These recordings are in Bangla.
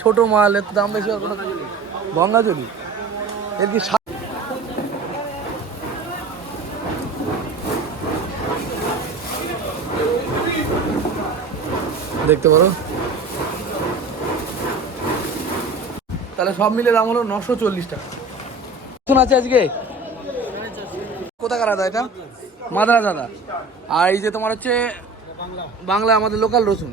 ছোট মাল, এর দাম বেশি আর কোনো গঙ্গাজলি। এর কি দেখতে পারো। তাহলে সব মিলে দাম হলো নশো চল্লিশ টাকা। রসুন আছে আজকে? কোথাকার আদা এটা? মাদ্রাজ আদা। আর এই যে তোমার হচ্ছে বাংলা, আমাদের লোকাল রসুন।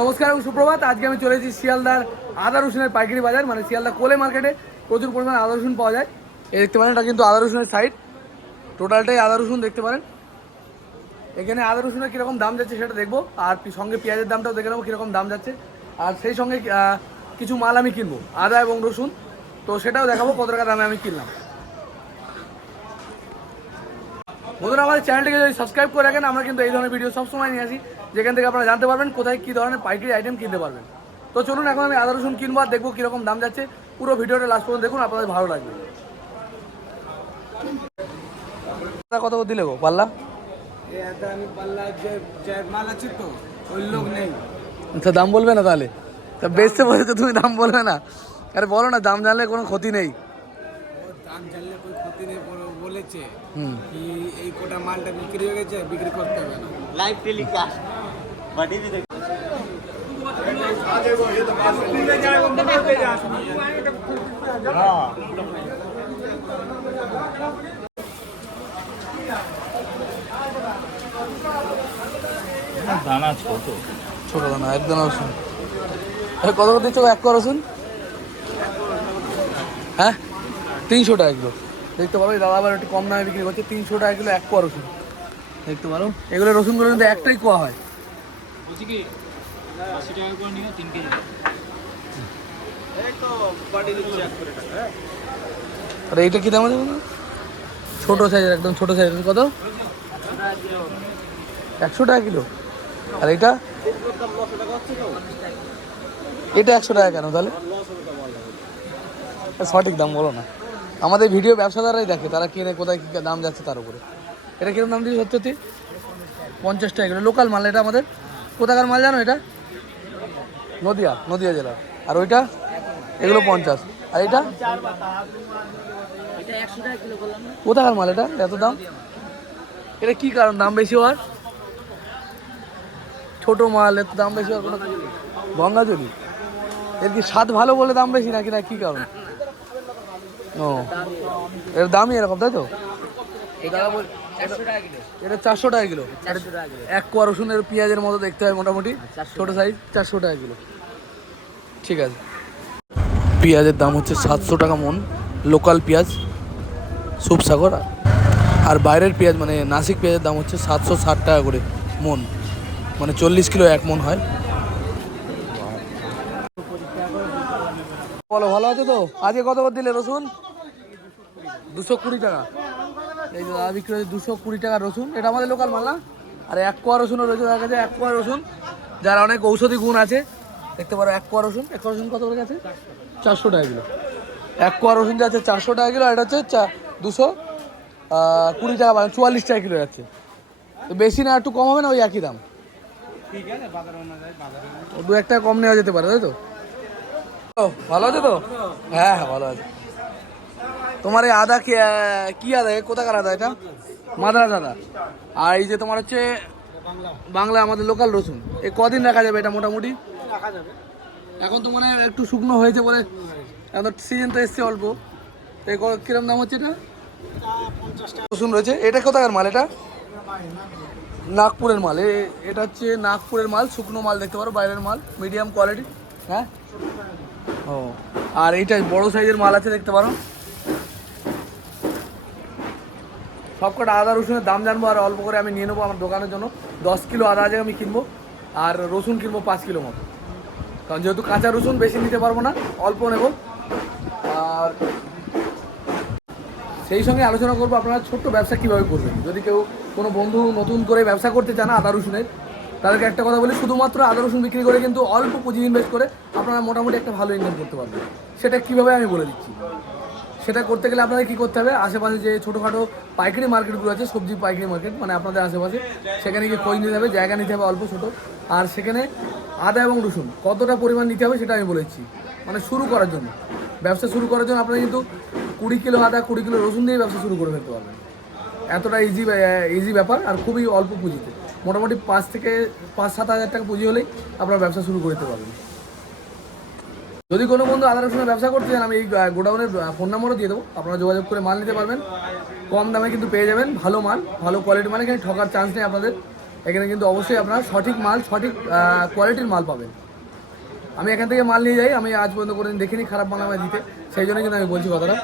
নমস্কার এবং সুপ্রভাত। আজকে আমি চলে এসেছি শিয়ালদার আদা রসুনের পাইকারি বাজার মানে শিয়ালদা কোলে মার্কেটে। প্রচুর পরিমাণে আদা রসুন পাওয়া যায়। এই দেখতে পারেন, এটা কিন্তু আদা রসুনের সাইড টোটালটাই আদা রসুন দেখতে পারেন। এখানে আদা রসুনের কীরকম দাম যাচ্ছে সেটা দেখব, আর সঙ্গে পেঁয়াজের দামটাও দেখে নেব কীরকম দাম যাচ্ছে। আর সেই সঙ্গে কিছু মাল আমি কিনবো, আদা এবং রসুন। তো সেটাও দেখাবো কত টাকা দামে আমি কিনলাম। বন্ধুরা আমাদের চ্যানেলটিকে যদি সাবস্ক্রাইব করে রাখেন আমরা কিন্তু এই ধরনের ভিডিও সবসময় নিয়ে আসি। যেখান থেকে আপনারা জানতে পারবেন কোথায় কী ধরনের পাইকারি আইটেম কিনতে পারবেন। তো চলুন এখন আমি আদা রসুন কিনবো আর দেখব কীরকম দাম যাচ্ছে। পুরো ভিডিওটা লাস্ট পর্যন্ত দেখুন আপনাদের ভালো লাগবে। কত দিলে গো পাল্লা? আমি পাল্লা যে যে মাল আছে তো ওই লোক নেই। আচ্ছা দাম বলবে না তাহলে? তা বেচতে বলেছ তুমি দাম বলবে না। আরে বলো না দাম জানলে কোনো ক্ষতি নেই। দাম জানলে કોઈ ক্ষতি নেই বলেছে। কি এই কোটা মালটা বিক্রি হয়ে গেছে বিক্রি করতে হবে না। লাইভ টেলিকাস্ট বা টিভি দেখে দানা ছোট দানা একদম রসুন কত কত দিচ্ছ? এক কর রসুন হ্যাঁ? তিনশোটা একদম। দেখতে পারো এই দাদা আবার একটু কম দামে বিক্রি করছে তিনশো টাকা কিলো এক কোয়া রসুন। দেখতে পারো। এগুলো রসুনগুলো কিন্তু একটাই কোয়া হয়। বলছি কি আশি টাকা করে নিও তিন কেজি। আর এইটা কি দাম আছে? ছোট সাইজের একদম ছোট সাইজের কত? একশো টাকা কিলো। আর এটা এটা একশো টাকা কেন তাহলে? সঠিক দাম বলো না। আমাদের ভিডিও ব্যবসাদাররাই দেখে, তারা কিনে, কোথায় কী দাম যাচ্ছে তার উপরে। এটা কীরকম দাম দিয়েছে সত্যি? সত্যি পঞ্চাশ টাকা কিলো লোকাল মাল এটা আমাদের। কোথাকার মাল জানো এটা? নদিয়া নদিয়া জেলার আর ওইটা? এগুলো পঞ্চাশ। আর এটা? কোথাকার মাল এটা? এত দাম? এটা কি কারণ? দাম বেশি হওয়ার? ছোট মাল, এত দাম বেশি হওয়ার কোনো গঙ্গাজলি এর কি স্বাদ ভালো বলে দাম বেশি নাকি না কি কারণ? ও। এর দামই এরকম তাই তো? এটা চারশো টাকা কিলো। এক কোয়া রসুনের পেঁয়াজের মতো দেখতে হয় মোটামুটি। ছোট সাইজ চারশো টাকা কিলো। ঠিক আছে। পেঁয়াজের দাম হচ্ছে সাতশো টাকা মন লোকাল পেঁয়াজ সুপসাগর। আর বাইরের পেঁয়াজ মানে নাসিক পেঁয়াজের দাম হচ্ছে সাতশো ষাট টাকা করে মন। মানে চল্লিশ কিলো এক মন হয়। বলো ভালো আছে তো? আজকে কত করে দিলে রসুন? দুশো কুড়ি টাকা। এই দাদা বিক্রি হচ্ছে দুশো কুড়ি টাকা রসুন। এটা আমাদের লোকাল মাল আর এক কোয়া রসুনও রয়েছে তার কাছে, এক কোয়া রসুন। যার অনেক ঔষধি গুণ আছে। দেখতে পারো, এক কোয়া রসুন। এক রসুন কত করে গেছে? চারশো টাকা কিলো। এক কোয়া রসুন যাচ্ছে চারশো টাকা কিলো, আর এটা হচ্ছে চা দুশো কুড়ি টাকা মানে চুয়াল্লিশ টাকা কিলো যাচ্ছে। তো বেশি না, একটু কম হবে না, ওই একই দাম। দু একটা কম নেওয়া যেতে পারে, তাই তো? ভালো আছে তো? হ্যাঁ হ্যাঁ ভালো আছে। তোমার এই আদা কি আদা? কোথাকার আদা এটা? মাদ্রাজ আদা। আর এই যে তোমার হচ্ছে বাংলা, আমাদের লোকাল রসুন। এ কদিন রাখা যাবে এটা মোটামুটি? এখন তো মানে একটু শুকনো হয়েছে বলে এখন সিজন তো এসছে অল্প। তো কিরম দাম হচ্ছে এটা? রসুন রয়েছে। এটা কোথাকার মাল এটা? নাগপুরের মাল। এটা হচ্ছে নাগপুরের মাল, শুকনো মাল দেখতে পারো, বাইরের মাল মিডিয়াম কোয়ালিটি হ্যাঁ? ও, আর এইটা বড় সাইজের মাল আছে দেখতে পারো। সবকটা আদা, রসুনের দাম জানব আর অল্প করে আমি নিয়ে নেব আমার দোকানের জন্য। দশ কিলো আদা আজকে আমি কিনবো আর রসুন কিনবো পাঁচ কিলো মতো। কারণ যেহেতু কাঁচা রসুন বেশি নিতে পারব না, অল্প নেব। আর সেই সঙ্গে আলোচনা করব আপনারা ছোট্ট ব্যবসা কীভাবে করবেন। যদি কেউ কোনো বন্ধু নতুন করে ব্যবসা করতে চান আদা রসুনের, তাদেরকে একটা কথা বলি, শুধুমাত্র আদা রসুন বিক্রি করে কিন্তু অল্প পুঁজি ইনভেস্ট করে আপনারা মোটামুটি একটা ভালো ইনকাম করতে পারবেন। সেটা কীভাবে আমি বলে দিচ্ছি? সেটা করতে গেলে আপনাদের কী করতে হবে? আশেপাশে যে ছোটোখাটো পাইকারি মার্কেটগুলো আছে, সবজি পাইকারি মার্কেট মানে আপনাদের আশেপাশে, সেখানে গিয়ে খোঁজ নিতে হবে, জায়গা নিতে হবে অল্প ছোটো। আর সেখানে আদা এবং রসুন, কতটা পরিমাণ নিতে হবে সেটা আমি বলেছি। মানে শুরু করার জন্য। ব্যবসা শুরু করার জন্য আপনারা কিন্তু কুড়ি কিলো আদা, কুড়ি কিলো রসুন দিয়ে ব্যবসা শুরু করে ফেলতে পারবেন। এতটা ইজি ইজি ব্যাপার আর খুবই অল্প পুঁজিতে। মোটামুটি পাঁচ থেকে পাঁচ সাত হাজার টাকা পুঁজি হলেই আপনারা ব্যবসা শুরু করতে পারবেন। যদি কোনো বন্ধু আদা রসুনের ব্যবসা করতে চান, আমি এই গোডাউনের ফোন নম্বরও দিয়ে দেবো। আপনারা যোগাযোগ করে মাল নিতে পারবেন। কম দামে কিন্তু পেয়ে যাবেন, ভালো মাল, ভালো কোয়ালিটি মানে এখানে ঠকার চান্স নেই আপনাদের। এখানে কিন্তু অবশ্যই আপনারা সঠিক মাল, সঠিক কোয়ালিটির মাল পাবেন। আমি এখান থেকে মাল নিয়ে যাই, আমি আজ পর্যন্ত করে দেখিনি, খারাপ মাল আমায় দিতে। সেই জন্য কিন্তু আমি বলছি কথাটা।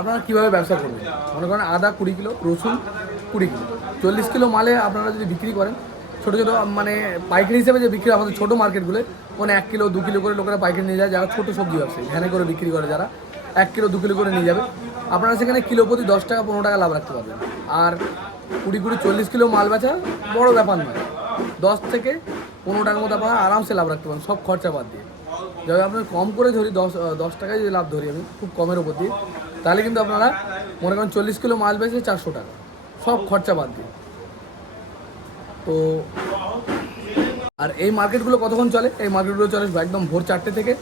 আপনারা কীভাবে ব্যবসা করবেন? মনে করেন আদা কুড়ি কিলো, রসুন কুড়ি কিলো। চল্লিশ কিলো মালে আপনারা যদি বিক্রি করেন ছোটো ছোটো মানে পাইকারি হিসেবে যে বিক্রি আমাদের ছোটো মার্কেটগুলো মানে এক কিলো, দু কিলো করে লোকেরা পাইকারি নিয়ে যায়, যারা ছোটো সবজি ব্যবসায়ী, ভ্যানে করে বিক্রি করে যারা, এক কিলো, দু কিলো করে নিয়ে যাবে। আপনারা সেখানে কিলো প্রতি দশ টাকা, পনেরো টাকা লাভ রাখতে পারবেন। আর কুড়ি কুড়ি, চল্লিশ কিলো মাল বেচা বড় ব্যাপার নয়। দশ থেকে পনেরো টাকার মতো আপনারা আরামসে লাভ রাখতে পারেন সব খরচা বাদ দিয়ে। যদি আপনার কম করে ধরি, দশ দশ টাকায় যদি লাভ ধরি আমি, খুব কমের উপর দিয়ে, তাহলে কিন্তু আপনারা মনে করেন চল্লিশ কিলো মাল বেচে চারশো টাকা, সব খরচা বাদ দিয়ে। তো আর এই মার্কেটগুলো কতক্ষণ চলে? এই মার্কেটগুলো চলে একদম ভোর চারটে থেকে।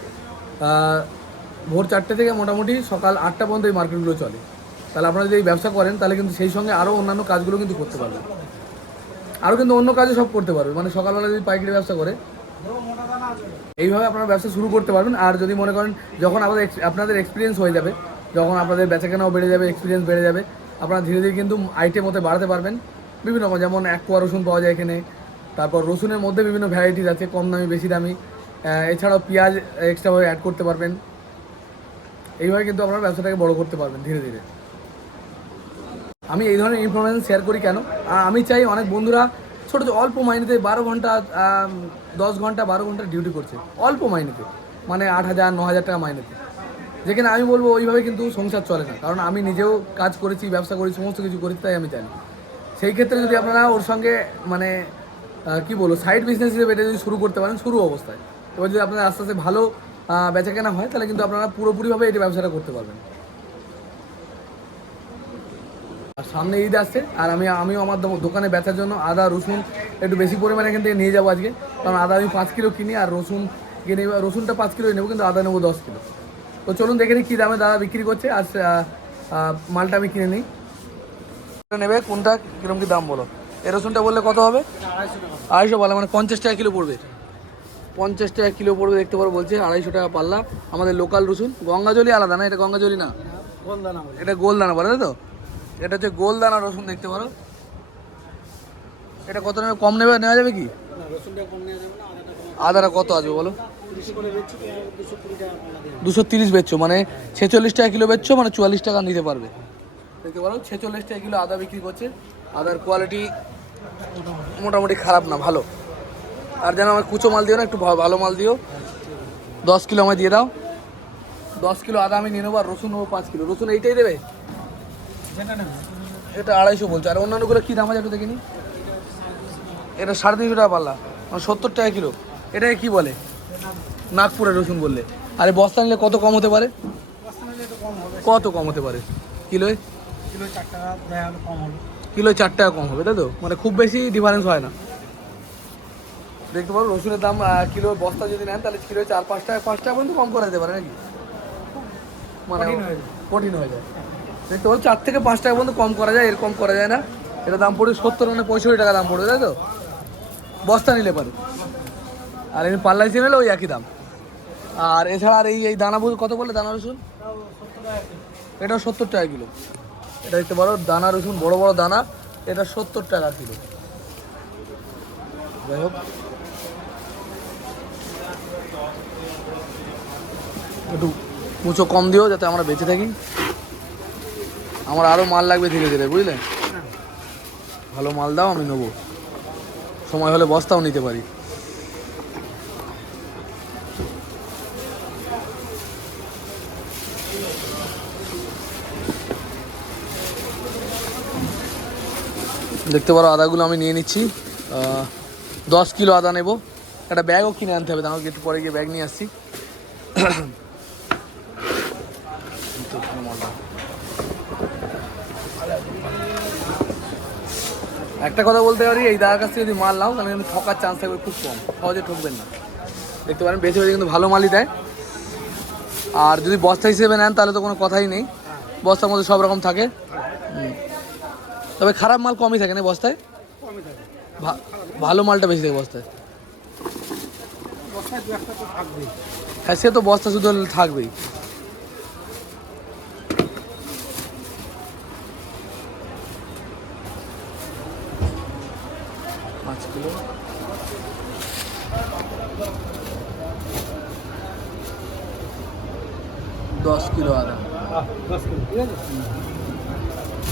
ভোর চারটে থেকে মোটামুটি সকাল আটটা পর্যন্ত এই মার্কেটগুলো চলে। তাহলে আপনারা যদি এই ব্যবসা করেন, তাহলে কিন্তু সেই সঙ্গে আরও অন্যান্য কাজগুলো কিন্তু করতে পারবেন। আরও কিন্তু অন্য কাজও সব করতে পারবে মানে সকালবেলা যদি পাইকারি ব্যবসা করে, এইভাবে আপনারা ব্যবসা শুরু করতে পারবেন। আর যদি মনে করেন যখন আমাদের আপনাদের এক্সপিরিয়েন্স হয়ে যাবে, যখন আপনাদের বেচাকেনাও বেড়ে যাবে এক্সপিরিয়েন্স বেড়ে যাবে, আপনারা ধীরে ধীরে কিন্তু আইটেম হতে বাড়াতে পারবেন। বিভিন্ন রকম, যেমন এক কোয়া রসুন পাওয়া যায় এখানে। তারপর রসুনের মধ্যে বিভিন্ন ভ্যারাইটিস আছে, কম দামি, বেশি দামি। এছাড়াও পেঁয়াজ এক্সট্রাভাবে অ্যাড করতে পারবেন। এইভাবে কিন্তু আপনারা ব্যবসাটাকে বড় করতে পারবেন ধীরে ধীরে। আমি এই ধরনের ইনফরমেশন শেয়ার করি কেন? আমি চাই অনেক বন্ধুরা ছোটো ছোটো, অল্প মাইনেতে বারো ঘণ্টা দশ ঘণ্টা, বারো ঘণ্টা ডিউটি করছে। অল্প মাইনেতে মানে আট হাজার, ন হাজার টাকা মাইনেতে। যেখানে আমি বলব, ওইভাবে কিন্তু সংসার চলে না। কারণ আমি নিজেও কাজ করেছি, ব্যবসা করেছি, সমস্ত কিছু করেছি, তাই আমি জানি। সেই ক্ষেত্রে যদি আপনারা ওর সঙ্গে মানে কি বলব সাইড বিজনেস হিসেবে এটা যদি শুরু করতে পারেন, শুরু অবস্থায়। এবার যদি আপনার আস্তে আস্তে ভালো বেচাকেনা হয়, তাহলে কিন্তু আপনারা পুরোপুরিভাবে এই ব্যবসাটা করতে পারবেন। আর সামনে ঈদ আসছে, আর আমি, আমিও আমার দোকানে বেচার জন্য আদা, রসুন একটু বেশি পরিমাণে এখান থেকে নিয়ে যাব আজকে। কারণ আদা আমি পাঁচ কিলো কিনি, আর রসুন কিনে, রসুনটা পাঁচ কিলো নেব, কিন্তু আদা নেব দশ কিলো। তো চলুন দেখে নিই কী দামে দাদা বিক্রি করছে। আর মালটা আমি কিনে নিই। নেবে, কোনটা কীরকম কি দাম বলো? এই রসুনটা বললে কত হবে? আড়াইশো পাল্লা মানে পঞ্চাশ টাকা কিলো পড়বে। পঞ্চাশ টাকা কিলো পড়বে, দেখতে পারো বলছে, আড়াইশো টাকা পাল্লা। আমাদের লোকাল রসুন, গঙ্গাজলি আলাদা না? এটা গঙ্গাজলি না? এটা গোলদানা বলে তো? এটা হচ্ছে গোলদানা রসুন, দেখতে পারো। এটা কত নেবে? কম নেবে, নেওয়া যাবে কি? আদাটা কত আসবে বলো? দুশো তিরিশ বেচছো মানে ছেচল্লিশ টাকা কিলো বেচছো মানে চুয়াল্লিশ টাকা নিতে পারবে। দেখতে পারো ছেচল্লিশ টাকা কিলো আদা বিক্রি করছে। আদার কোয়ালিটি মোটামুটি খারাপ না ভালো। আর যেন আমার কুচো মাল দিও না একটু ভালো মাল দিও। দশ কিলো আমায় দিয়ে দাও। দশ কিলো আদা আমি নিয়ে নেব আর রসুন নেব পাঁচ কিলো। রসুন এইটাই দেবে? এটা আড়াইশো বলছে। আর অন্যান্যগুলো কী দাম আছে একটু দেখিনি এটা সাড়ে তিনশো টাকা পাল্লা। মানে সত্তর টাকা কিলো। এটাকে কি বলে? নাগপুরের রসুন বললে। আরে বস্তা নিলে কত কম হতে পারে? কত কম হতে পারে? কিলোয়? কিলো চার টাকা হলে কম হলো কিলো চার টাকা কম হবে তাই তো? মানে খুব বেশি ডিফারেন্স হয় না। দেখতে পারো রসুনের দাম কিলো বস্তা যদি নেন তাহলে কিলো চার পাঁচ টাকা পাঁচ টাকা পর্যন্ত কম করা যেতে পারে নাকি? মানে কঠিন হয়ে যায়। দেখতে পারো চার থেকে পাঁচ টাকা পর্যন্ত কম করা যায় এরকম করা যায় না। এটা দাম পড়বে সত্তর মানে পঁয়ষট্টি টাকা দাম পড়বে তাই তো? বস্তা নিলে পারে। আর এমনি পাল্লা হিসেবে নিলে ওই একই দাম। আর এছাড়া আর এই এই দানা কত বলে দানা রসুন? এটাও সত্তর টাকা কিলো। দেখতে পারো, দানা, রসুন, বড় বড় দানা, এটা সত্তর টাকা কিলো। যাই হোক। একটু মুচো কম দিও যাতে আমরা বেঁচে থাকি। আমার আরও মাল লাগবে ধীরে ধীরে, বুঝলে? ভালো মাল দাও, আমি নেব। সময় হলে বস্তাও নিতে পারি। দেখতে পারো আদাগুলো আমি নিয়ে নিচ্ছি। দশ কিলো আদা নেব। একটা ব্যাগও কিনে আনতে হবে আমাকে একটু পরে গিয়ে ব্যাগ নিয়ে আসছি। একটা কথা বলতে পারি, এই দাদার কাছ থেকে যদি মাল নাও, তাহলে কিন্তু ঠকার চান্স থাকবে খুব কম। সহজে ঠকবেন না। দেখতে পারেন বেশি বেশি কিন্তু ভালো মালই দেয়। আর যদি বস্তা হিসেবে নেন, তাহলে তো কোনো কথাই নেই। বস্তার মধ্যে সব রকম থাকে। তবে খারাপ মাল কমই থাকে না বস্তায়? কমই থাকে। ভা- ভালো মালটা বেশি থাকে বস্তায়। বস্তায় দু একটা তো থাকবেই। হ্যাঁ সে তো বস্তা শুধু থাকবেই। পাঁচ কিলো। দশ কিলো আদা। দশ কিলো। ঠিক আছে?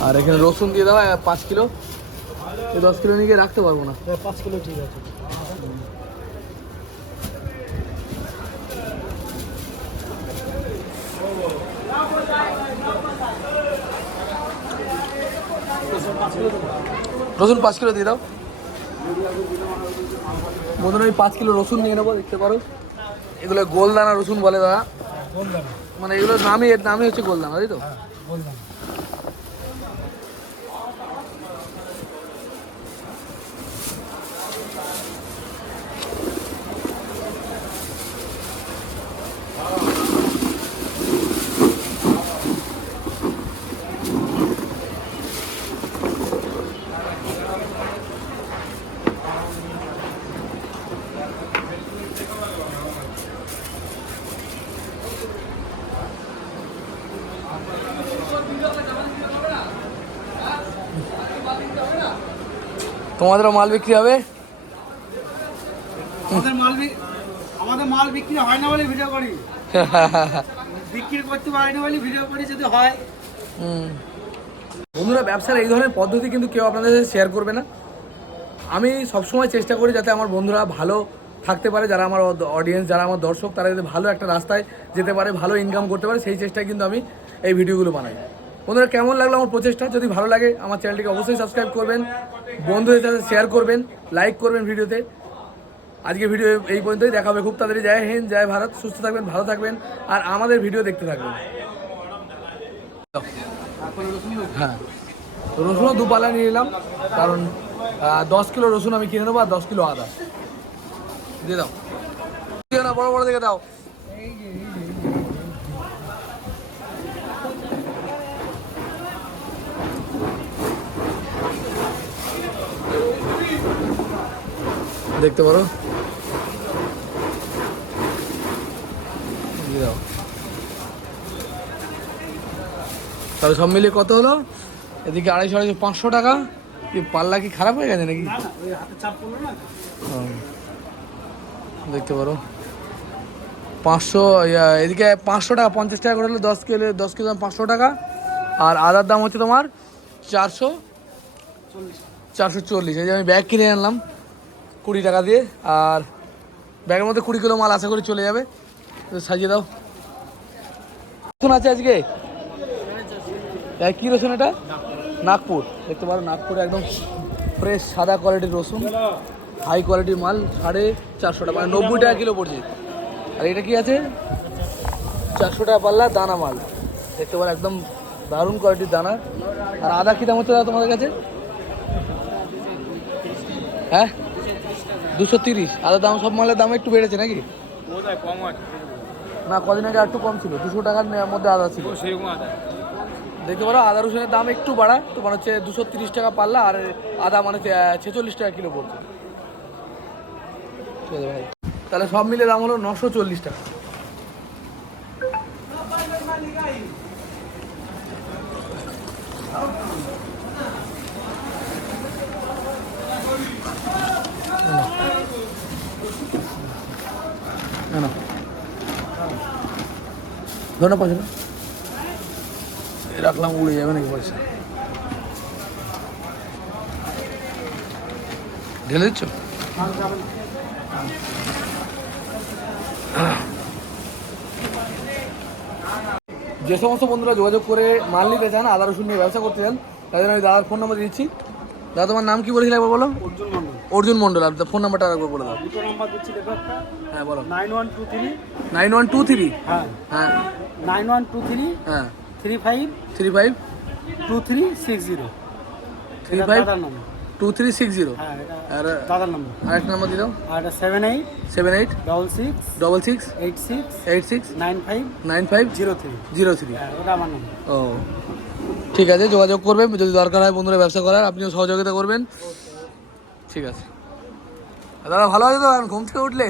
আর এখানে রসুন দিয়ে দেওয়া পাঁচ কিলো। দশ কিলো নিয়ে রাখতে পারব না। হ্যাঁ, পাঁচ কিলো ঠিক আছে। রসুন পাঁচ কিলো দিয়ে দাও। মতন ওই পাঁচ কিলো রসুন নিয়ে নেব দেখতে পারো। এগুলো গোলদানা রসুন বলে দাদা। মানে এগুলোর নামই এর নামই হচ্ছে গোলদানা তাই তো? হ্যাঁ তোমাদেরও মাল বিক্রি হবে? আমাদের মাল আমাদের মাল বিক্রি হয় না বলে ভিডিও করি। বিক্রি করতে পারি না বলে ভিডিও করি যদি হয়। হুম। বন্ধুরা ব্যবসার এই ধরনের পদ্ধতি কিন্তু কেউ আপনাদের সাথে শেয়ার করবে না। আমি সবসময় চেষ্টা করি যাতে আমার বন্ধুরা ভালো থাকতে পারে যারা আমার অডিয়েন্স যারা আমার দর্শক তারা যাতে ভালো একটা রাস্তায় যেতে পারে ভালো ইনকাম করতে পারে সেই চেষ্টায় কিন্তু আমি এই ভিডিওগুলো বানাই। বন্ধুরা কেমন লাগল আমার প্রচেষ্টা? যদি ভালো লাগে আমার চ্যানেলটিকে অবশ্যই সাবস্ক্রাইব করবেন। বন্ধুদের সাথে শেয়ার করবেন লাইক করবেন ভিডিওতে। আজকে ভিডিও এই পর্যন্তই দেখা হবে খুব তাড়াতাড়ি। জয় হিন্দ জয় ভারত। সুস্থ থাকবেন ভালো থাকবেন আর আমাদের ভিডিও দেখতে থাকবেন। হ্যাঁ। রসুনও দুপালা নিয়ে নিলাম কারণ দশ কিলো রসুন আমি কিনে নেব আর দশ কিলো আদা। দিয়ে দাও। বড় বড় দেখে দাও। দেখতে পারো। তাহলে সব মিলিয়ে কত হলো? এদিকে আড়াইশো আড়াইশো পাঁচশো টাকা? কি পাল্লা কি খারাপ হয়ে গেছে নাকি। দেখতে পারো। পাঁচশো এদিকে পাঁচশো টাকা পঞ্চাশ টাকা করে হলো দশ কিলো দশ কিলো পাঁচশো টাকা। আর আদার দাম হচ্ছে তোমার চারশো চারশো চল্লিশ। এই যে আমি ব্যাগ কিনে আনলাম। কুড়ি টাকা দিয়ে, আর ব্যাগের মধ্যে কুড়ি কিলো মাল আশা করি চলে যাবে। সাজিয়ে দাও। রসুন আছে আজকে? কী রসুন এটা? নাগপুর। দেখতে পারো, নাগপুরে একদম ফ্রেশ সাদা কোয়ালিটির রসুন। হাই কোয়ালিটির মাল, সাড়ে চারশো টাকা মানে নব্বই টাকা কিলো পড়ছে। আর এটা কি আছে? চারশো টাকা পাল্লা দানা মাল। দেখতে পারো, একদম দারুণ কোয়ালিটির দানা। আর আদা কী দাম হচ্ছে দাদা তোমাদের কাছে? হ্যাঁ? দুশো তিরিশ। আদার দাম সব মালের দাম একটু বেড়েছে নাকি? কম না কদিন আগে একটু কম ছিল। দুশো টাকার মধ্যে আদা ছিল। সেরকম আছে দেখতে পারো আদা রসুনের দাম একটু বাড়া তো মানে হচ্ছে দুশো তিরিশ টাকা পাল্লা আর আদা মানে ছেচল্লিশ টাকা কিলো পড়ছে। ভাই। তাহলে সব মিলে দাম হলো নশো চল্লিশ টাকা। না। না পয়সা না। এই রাখলাম, উড়ে যাবে নাকি পয়সা? ঢেলে দিচ্ছ? যে সমস্ত বন্ধুরা যোগাযোগ করে মাল নিতে চান, আদা রসুন নিয়ে ব্যবসা করতে চান, তাদের আমি দাদার ফোন নাম্বার দিচ্ছি। দাদা তোমার নাম কি বলেছিলে একবার বলো? অর্জুন মন্ডল অর্জুন মন্ডল আর ফোন নাম্বারটা একবার বলে দাও। দুটো নাম্বার দিচ্ছি একটা। হ্যাঁ বলো। Nine one two three. Nine one two three? হ্যাঁ। হ্যাঁ। Nine one two three. হ্যাঁ। Three five. Three five? Two three six zero. Three five? Two three six zero? হ্যাঁ আর দাদার নম্বর। আরেক নাম্বার দিল আর এটা seven eight. Seven eight? Double six. Double six? Eight six. Eight six? Nine five. Nine five? Zero three. Zero three. হ্যাঁ ওটা আমার নম্বর। ও। ঠিক আছে, যোগাযোগ করবেন, যদি দরকার হয় বন্ধুরা ব্যবসা করার, আপনিও সহযোগিতা করবেন। ঠিক আছে। দাদা, ভালো আছে তো? ঘুম থেকে উঠলে?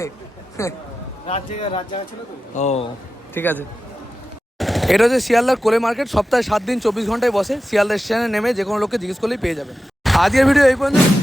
ও, ঠিক আছে। এটা হচ্ছে শিয়ালদার কোলে মার্কেট, সপ্তাহে সাত দিন, চব্বিশ ঘন্টায় বসে। শিয়ালদার স্টেশনে নেমে যে কোনো লোককে জিজ্ঞেস করলেই পেয়ে যাবেন। আজকের ভিডিও এই পর্যন্ত।